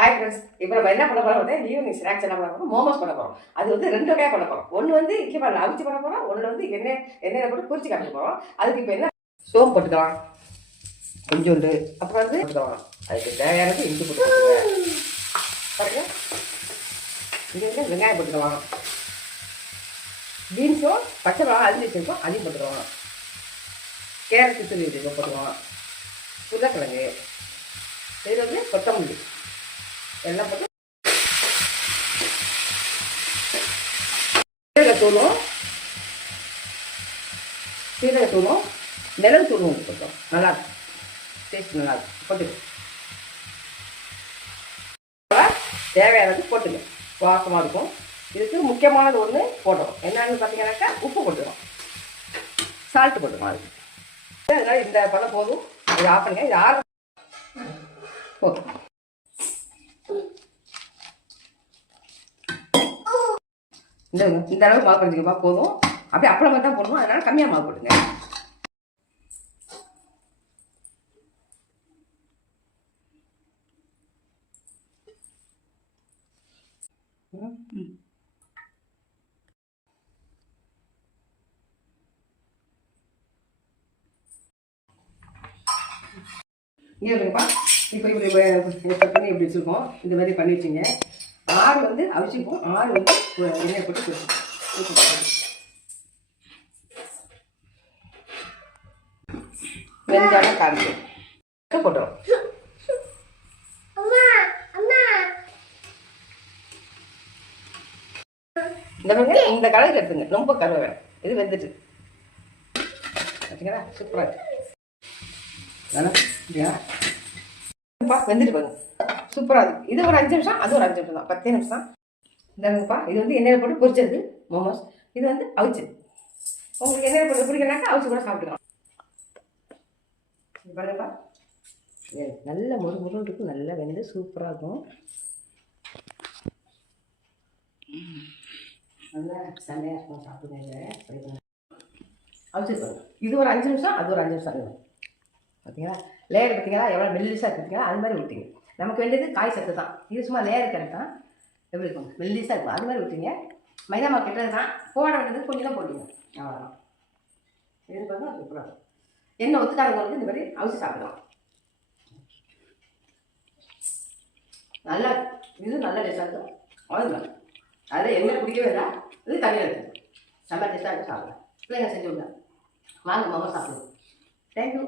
Hi friends, இப்போ நம்ம என்ன பண்ண போகிறோம் வந்து ஈவினிங் ஸ்நாக்ஸ் என்ன பண்ண போகிறோம், மோமோஸ் பண்ண போகிறோம். அது வந்து 2 வகையாக பண்ண போகிறோம். ஒன்று வந்து இட்லி பாலில் அவிச்சு பண்ண போகிறோம், ஒன்று வந்து எண்ணெயில் போட்டு பொரிச்சு காமிக்க போகிறோம். அதுக்கு இப்போ என்ன சோம்பு போட்டுக்கலாம் கொஞ்சோண்டு, அப்புறம் வந்து போட்டுக்கலாம். அதுக்கு தேவையானது இஞ்சி போட்டுக்கலாம் பாருங்க. இது வந்து வெங்காயம் போட்டுக்கலாம், பீன்ஸும் பச்சை மிளகா அரிஞ்சு வச்சுருக்கோம் அதையும் போட்டுக்கலாம், கேரட் துருவி வச்சுருக்கோம் போட்டுக்கலாம், உருளைக்கிழங்கு, இது வந்து கொத்தமல்லி எல்லாம் போட்டு சீரகத்தூளும் மிளகு தூளும் போட்டோம். நல்லா இருக்கும், டேஸ்ட் நல்லா இருக்கும். போட்டுக்க தேவையானது போட்டுங்க, வாசமாக இருக்கும். இதுக்கு முக்கியமானது ஒன்று போடுறோம். என்னன்னு பார்த்தீங்கன்னாக்கா உப்பு போட்டுக்கிறோம், சால்ட்டு போட்டுக்கிறோம். அதுக்கு அதனால் இந்த பதம் போதும். இது ஆஃப் பண்ணுங்க. இது ஆறு போதும். இந்த அளவுக்கு மாவு பண்ணிக்கப்பா போதும். அப்படியே அப்பளம் மாதிரி தான் போடணும், அதனால கம்மியாக மாவு போட்டுங்க. இங்கே இருக்குப்பா. இப்போ இப்படி இப்படி வச்சுருக்கோம். இந்த மாதிரி பண்ணி வச்சுங்க. 6 வந்து அவிச்சிப்போம், 6 வந்து எண்ணெய் போட்டு வெஞ்சாலும் காமிச்சு போட்டுரும். இந்த கலர் எடுத்துங்க, ரொம்ப கருவை வேணும். இது வெந்துட்டு பார்த்தீங்களா, சூப்பராக இருக்கு. வெந்துட்டு பாருங்க, சூப்பராக இருக்குது. இது ஒரு 5 நிமிஷம், அது ஒரு 5 நிமிஷம் தான், 10 நிமிஷம். இந்தாங்கப்பா, இது வந்து எண்ணெயில் போட்டு பொரிச்சது மோமோஸ். இது வந்து அவிச்சு. உங்களுக்கு எண்ணெயில் போட்டு பிடிக்கனாக்கா அவிச்சு கூட சாப்பிட்டுக்கலாம். பாருங்கப்பா, நல்ல முருன்னு இருக்கும், நல்லா வெந்து சூப்பராக இருக்கும். நல்லா செம்மையாக இருக்கும், சாப்பிடுங்க. அவிச்சிருப்பாங்க. இது ஒரு 5 நிமிஷம், அது ஒரு 5 நிமிஷம். பார்த்தீங்களா லேயர் பார்த்தீங்களா, எவ்வளோ மெல்லிஸாக இருக்குங்களா, அது மாதிரி விட்டீங்க. நமக்கு வேண்டியது காய் சத்து தான். இது சும்மா லேயர் கிடைக்கும், எப்படி இருக்கும், மெல்லிஸாக இருக்கும். அது மாதிரி விட்டீங்க. மைதா மாவு கிட்டது தான் போட வேண்டியது, கொஞ்சம் தான் போட்டீங்க, அவ்வளோதான். இது பார்த்தா சூப்பராக இருக்கும். எண்ணெய் ஒத்துக்காதவங்களுக்கு இந்த மாதிரி அவிச்சு சாப்பிடலாம். நல்லா இது நல்ல டேஸ்ட்டாக இருக்கும். அவ்வளோதான், அதில் எண்ணெய் பிடிக்கவே இல்லை. இது தனியாக இருக்குது, நல்லா டேஸ்ட்டாக இருக்கும். சாப்பிடலாம். பிள்ளைங்க செஞ்சு விடலாம். வாங்க மாமா சாப்பிடுவோம். தேங்க்யூ.